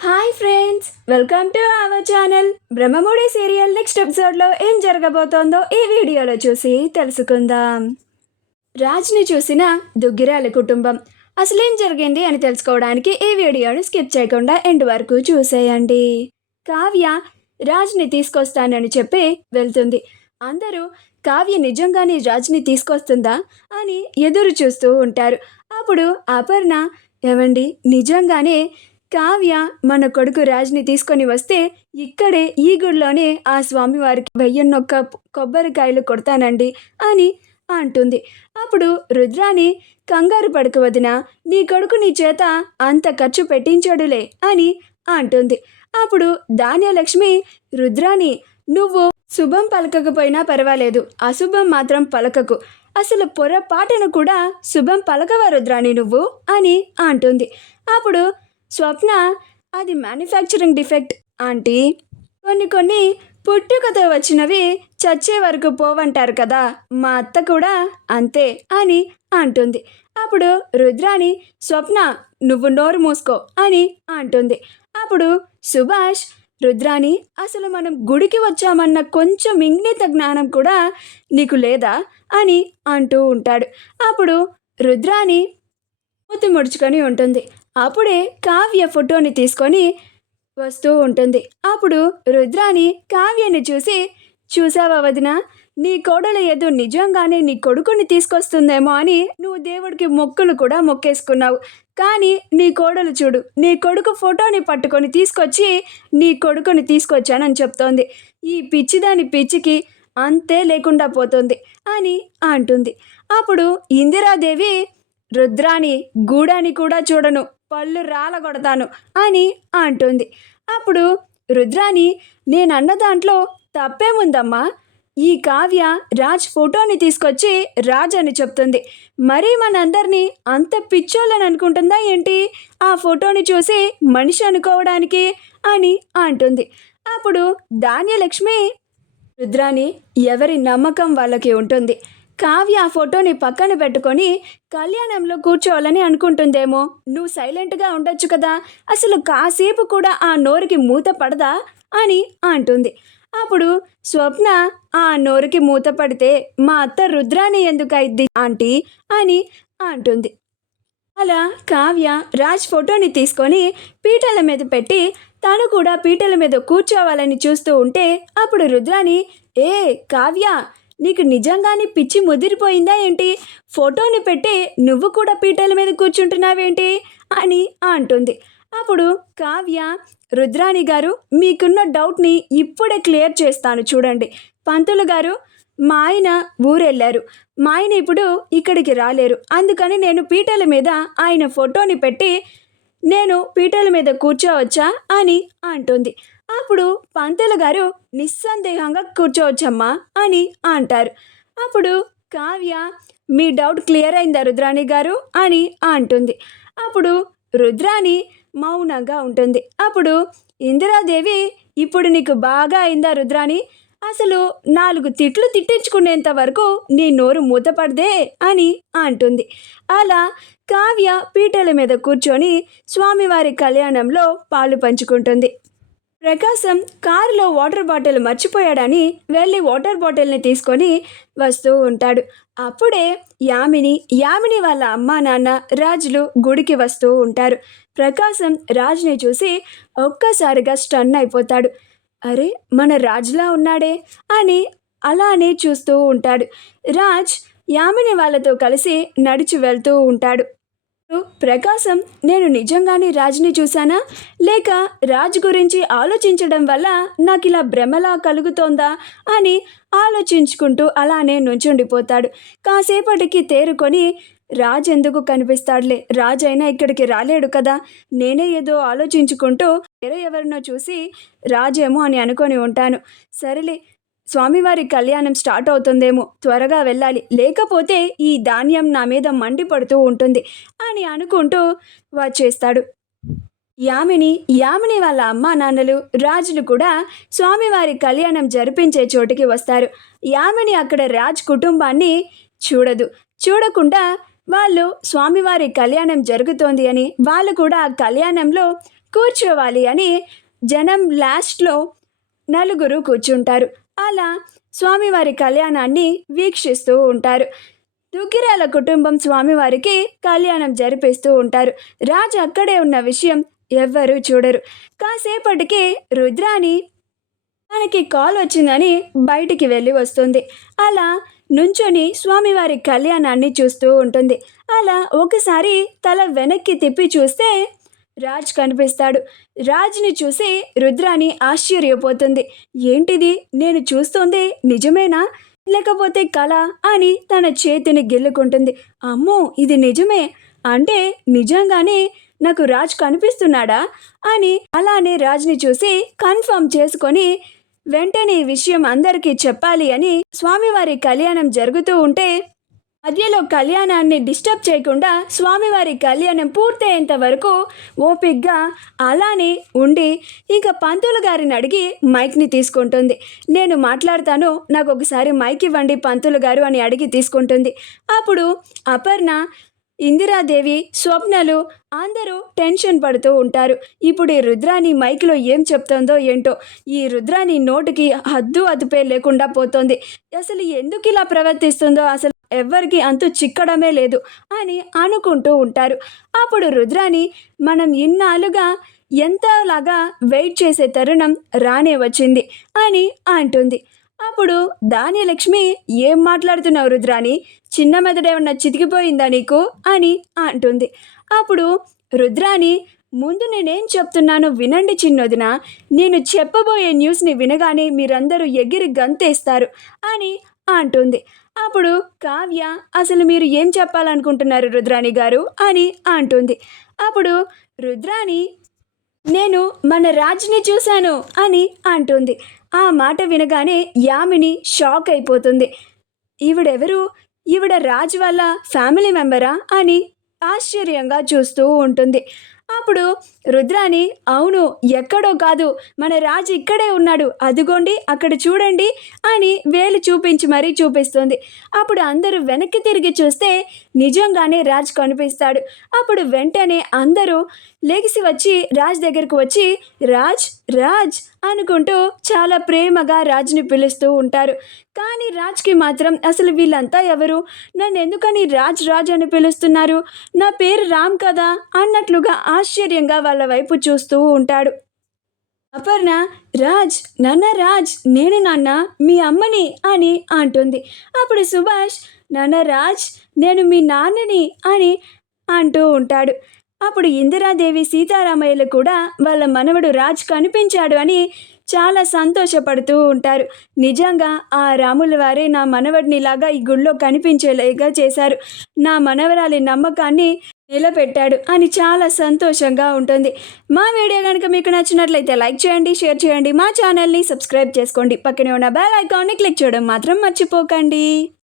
Hi friends, welcome to our channel. Brahmamudi serial next ఎపిసోడ్లో ఏం జరగబోతోందో ఈ వీడియోలో చూసి తెలుసుకుందాం. రాజ్ని చూసిన దుగ్గిరాల కుటుంబం అసలేం జరిగింది అని తెలుసుకోవడానికి ఈ వీడియోని స్కిప్ చేయకుండా ఎండ్ వరకు చూసేయండి. కావ్య రాజ్ని తీసుకొస్తానని చెప్పి వెళ్తుంది. అందరూ కావ్య నిజంగానే రాజ్ని తీసుకొస్తుందా అని ఎదురు చూస్తూ ఉంటారు. అప్పుడు అపర్ణ, ఏమండి నిజంగానే కావ్య మన కొడుకు రాజ్ని తీసుకొని వస్తే ఇక్కడే ఈ గుడిలోనే ఆ స్వామివారికి 1001 కొబ్బరికాయలు కొడతానండి అని అంటుంది. అప్పుడు రుద్రాని, కంగారు పడకు వదినా, నీ కొడుకు నీ చేత అంత ఖర్చు పెట్టించాడులే అని అంటుంది. అప్పుడు ధాన్యలక్ష్మి, రుద్రాని నువ్వు శుభం పలకకపోయినా పర్వాలేదు, అశుభం మాత్రం పలకకు, అసలు పొరపాటును కూడా శుభం పలకవా రుద్రాని నువ్వు అని అంటుంది. అప్పుడు స్వప్న, అది మ్యానుఫ్యాక్చరింగ్ డిఫెక్ట్ ఆంటీ, కొన్ని పుట్టుకతో వచ్చినవి చచ్చే వరకు పోవంటారు కదా, మా అత్త కూడా అంతే అని అంటుంది. అప్పుడు రుద్రాని, స్వప్న నువ్వు నోరు మూసుకో అని అంటుంది. అప్పుడు సుభాష్, రుద్రాని అసలు మనం గుడికి వచ్చామన్న కొంచెం ఇంగిత జ్ఞానం కూడా నీకు లేదా అని అంటూ ఉంటాడు. అప్పుడు రుద్రాని మూతి ముడుచుకొని ఉంటుంది. అప్పుడే కావ్య ఫోటోని తీసుకొని వస్తూ ఉంటుంది. అప్పుడు రుద్రాని కావ్యని చూసి, చూసావా వదిన, నీ కోడలు ఏదో నిజంగానే నీ కొడుకుని తీసుకొస్తుందేమో అని నువ్వు దేవుడికి మొక్కులు కూడా మొక్కేసుకున్నావు, కానీ నీ కోడలు చూడు, నీ కొడుకు ఫోటోని పట్టుకొని తీసుకొచ్చి నీ కొడుకుని తీసుకొచ్చానని చెప్తోంది. ఈ పిచ్చిదాని పిచ్చికి అంతే లేకుండా పోతుంది అని అంటుంది. అప్పుడు ఇందిరాదేవి, రుద్రాని గూడాని కూడా చూడను, పళ్ళు రాలగొడతాను అని అంటుంది. అప్పుడు రుద్రాని, నేనన్న దాంట్లో తప్పేముందమ్మా, ఈ కావ్య రాజ్ ఫోటోని తీసుకొచ్చి రాజ్ అని చెప్తుంది, మరీ మనందరినీ అంత పిచ్చోళ్ళని అనుకుంటుందా ఏంటి ఆ ఫోటోని చూసి మనిషి అనుకోవడానికి అని అంటుంది. అప్పుడు ధాన్యలక్ష్మి, రుద్రాని ఎవరి నమ్మకం వాళ్ళకి ఉంటుంది, కావ్య ఆ ఫోటోని పక్కన పెట్టుకొని కళ్యాణంలో కూర్చోవాలని అనుకుంటుందేమో, నువ్వు సైలెంట్గా ఉండొచ్చు కదా, అసలు కాసేపు కూడా ఆ నోరుకి మూత పడదా అని అంటుంది. అప్పుడు స్వప్న, ఆ నోరుకి మూత పడితే మా అత్త రుద్రాని ఎందుకు అయింది ఆంటీ అని అంటుంది. అలా కావ్య రాజ్ ఫోటోని తీసుకొని పీటల మీద పెట్టి తను కూడా పీటల మీద కూర్చోవాలని చూస్తూ ఉంటే అప్పుడు రుద్రాని, ఏ కావ్య, నీకు నిజంగానే పిచ్చి ముదిరిపోయిందా ఏంటి, ఫోటోని పెట్టి నువ్వు కూడా పీటల మీద కూర్చుంటున్నావేంటి అని అంటుంది. అప్పుడు కావ్య, రుద్రాని గారు మీకున్న డౌట్ని ఇప్పుడే క్లియర్ చేస్తాను చూడండి. పంతులు గారు, మా ఆయన ఊరెళ్ళారు, మా ఆయన ఇప్పుడు ఇక్కడికి రాలేరు, అందుకని నేను పీటల మీద ఆయన ఫోటోని పెట్టి నేను పీటల మీద కూర్చోవచ్చా అని అంటుంది. అప్పుడు పంతులు గారు, నిస్సందేహంగా కూర్చోవచ్చమ్మా అని అంటారు. అప్పుడు కావ్య, మీ డౌట్ క్లియర్ అయిందా రుద్రాణి గారు అని అంటుంది. అప్పుడు రుద్రాణి మౌనంగా ఉంటుంది. అప్పుడు ఇందిరాదేవి, ఇప్పుడు నీకు బాగా అయిందా రుద్రాణి, అసలు 4 తిట్లు తిట్టించుకునేంత వరకు నీ నోరు మూతపడదే అని అంటుంది. అలా కావ్య పీటల మీద కూర్చొని స్వామివారి కళ్యాణంలో పాలు పంచుకుంటుంది. ప్రకాశం కారులో వాటర్ బాటిల్ మర్చిపోయాడని వెళ్ళి వాటర్ బాటిల్ని తీసుకొని వస్తూ ఉంటాడు. అప్పుడే యామిని వాళ్ళ అమ్మా నాన్న రాజులు గుడికి వస్తూ ఉంటారు. ప్రకాశం రాజ్ని చూసి ఒక్కసారిగా స్టన్ అయిపోతాడు. అరే, మన రాజ్లా ఉన్నాడే అని అలానే చూస్తూ ఉంటాడు. రాజ్ యామిని వాళ్ళతో కలిసి నడిచి వెళ్తూ ఉంటాడు. ప్రకాశం, నేను నిజంగానే రాజ్ని చూశానా, లేక రాజ్ గురించి ఆలోచించడం వల్ల నాకు ఇలా భ్రమలా కలుగుతోందా అని ఆలోచించుకుంటూ అలానే నుంచుండిపోతాడు. కాసేపటికి తేరుకొని, రాజ్ ఎందుకు కనిపిస్తాడులే, రాజ్ అయినా ఇక్కడికి రాలేడు కదా, నేనే ఏదో ఆలోచించుకుంటూ వేరే ఎవరినో చూసి రాజేమో అని అనుకొని ఉంటాను, సరేలే స్వామివారి కళ్యాణం స్టార్ట్ అవుతుందేమో, త్వరగా వెళ్ళాలి, లేకపోతే ఈ ధాన్యం నా మీద మండిపడుతూ ఉంటుంది అని అనుకుంటూ వచ్చేస్తాడు. యామిని వాళ్ళ అమ్మా నాన్నలు రాజులు కూడా స్వామివారి కళ్యాణం జరిపించే చోటికి వస్తారు. యామిని అక్కడ రాజ్ కుటుంబాన్ని చూడకుండా వాళ్ళు స్వామివారి కళ్యాణం జరుగుతోంది అని, వాళ్ళు కూడా ఆ కళ్యాణంలో కూర్చోవాలి అని జనం లాస్ట్లో నలుగురు కూర్చుంటారు. అలా స్వామివారి కళ్యాణాన్ని వీక్షిస్తూ ఉంటారు. దుగ్గిరాల కుటుంబం స్వామివారికి కళ్యాణం జరిపిస్తూ ఉంటారు. రాజు అక్కడే ఉన్న విషయం ఎవ్వరూ చూడరు. కాసేపటికి రుద్రాని తనకి కాల్ వచ్చిందని బయటికి వెళ్ళి వస్తుంది. అలా నుంచొని స్వామివారి కళ్యాణాన్ని చూస్తూ ఉంటుంది. అలా ఒకసారి తల వెనక్కి తిప్పి చూస్తే రాజ్ కనిపిస్తాడు. రాజ్ని చూసి రుద్రాని ఆశ్చర్యపోతుంది. ఏంటిది, నేను చూస్తోంది నిజమేనా లేకపోతే కళ అని తన చేతిని గిల్లుకుంటుంది. అమ్మో, ఇది నిజమే అంటే నిజంగానే నాకు రాజ్ కనిపిస్తున్నాడా అని అలానే రాజ్ని చూసి కన్ఫర్మ్ చేసుకొని వెంటనే ఈ విషయం అందరికీ చెప్పాలి అని స్వామివారి కళ్యాణం జరుగుతూ ఉంటే మధ్యలో కళ్యాణాన్ని డిస్టర్బ్ చేయకుండా స్వామివారి కళ్యాణం పూర్తయ్యేంత వరకు ఓపిక్గా అలానే ఉండి ఇంకా పంతులు గారిని అడిగి మైక్ని తీసుకుంటుంది. నేను మాట్లాడతాను, నాకు ఒకసారి మైక్ ఇవ్వండి పంతులు గారు అని అడిగి తీసుకుంటుంది. అప్పుడు అపర్ణ, ఇందిరాదేవి, స్వప్నలు అందరూ టెన్షన్ పడుతూ ఉంటారు. ఇప్పుడు ఈ రుద్రాని మైక్లో ఏం చెప్తోందో ఏంటో, ఈ రుద్రాని నోటికి హద్దు అదుపే లేకుండా పోతోంది. అసలు ఎందుకు ఇలా ప్రవర్తిస్తుందో అసలు ఎవ్వరికి అంతు చిక్కడమే లేదు అని అనుకుంటూ ఉంటారు. అప్పుడు రుద్రాని మనం ఇన్నాళ్ళుగా ఎంతలాగా వెయిట్ చేసే తరుణం రానే వచ్చింది అని అంటుంది. అప్పుడు ధాన్యలక్ష్మి, ఏం మాట్లాడుతున్నావు రుద్రాని, చిన్న మెదడేమన్నా చితికిపోయిందా నీకు అని అంటుంది. అప్పుడు రుద్రాని, ముందు నేనేం చెప్తున్నానో వినండి చిన్నొదిన, నేను చెప్పబోయే న్యూస్ని వినగానే మీరందరూ ఎగిరి గంతేస్తారు అని అంటుంది. అప్పుడు కావ్య, అసలు మీరు ఏం చెప్పాలనుకుంటున్నారు రుద్రాని గారు అని అంటుంది. అప్పుడు రుద్రాని, నేను మన రాజ్ని చూశాను అని అంటుంది. ఆ మాట వినగానే యామిని షాక్ అయిపోతుంది. ఈవిడెవరు, ఈవిడ రాజ్ వాళ్ళ ఫ్యామిలీ మెంబరా అని ఆశ్చర్యంగా చూస్తూ ఉంటుంది. అప్పుడు రుద్రాని, అవును, ఎక్కడో కాదు, మన రాజు ఇక్కడే ఉన్నాడు, అదిగోండి అక్కడ చూడండి అని వేలు చూపించి మరీ చూపిస్తుంది. అప్పుడు అందరూ వెనక్కి తిరిగి చూస్తే నిజంగానే రాజ్ కనిపిస్తాడు. అప్పుడు వెంటనే అందరూ లెగిసి వచ్చి రాజ్ దగ్గరకు వచ్చి రాజ్ రాజ్ అనుకుంటూ చాలా ప్రేమగా రాజ్ని పిలుస్తూ ఉంటారు. కానీ రాజ్కి మాత్రం అసలు వీళ్ళంతా ఎవరు, నన్ను ఎందుకని రాజ్ రాజ్ అని పిలుస్తున్నారు, నా పేరు రామ్ కదా అన్నట్లుగా ఆశ్చర్యంగా వాళ్ళ వైపు చూస్తూ ఉంటాడు. అపర్ణ, రాజ్, నాన్న రాజ్, నేను నాన్న మీ అమ్మని అని అంటుంది. అప్పుడు సుభాష్, నాన్న రాజ్, నేను మీ నాన్నని అని అంటూ ఉంటాడు. అప్పుడు ఇందిరాదేవి, సీతారామయ్యలు కూడా వాళ్ళ మనవడు రాజ్ కనిపించాడు అని చాలా సంతోషపడుతూ ఉంటారు. నిజంగా ఆ రాముల వారే నా మనవడినిలాగా ఈ గుళ్ళో కనిపించేలాగా చేశారు, నా మనవరాలి నమ్మకాన్ని నిలబెట్టాడు అని చాలా సంతోషంగా ఉంటుంది. మా వీడియో కనుక మీకు నచ్చినట్లయితే లైక్ చేయండి, షేర్ చేయండి, మా ఛానల్ని సబ్స్క్రైబ్ చేసుకోండి, పక్కనే ఉన్న బెల్ ఐకాన్ని క్లిక్ చేయడం మాత్రం మర్చిపోకండి.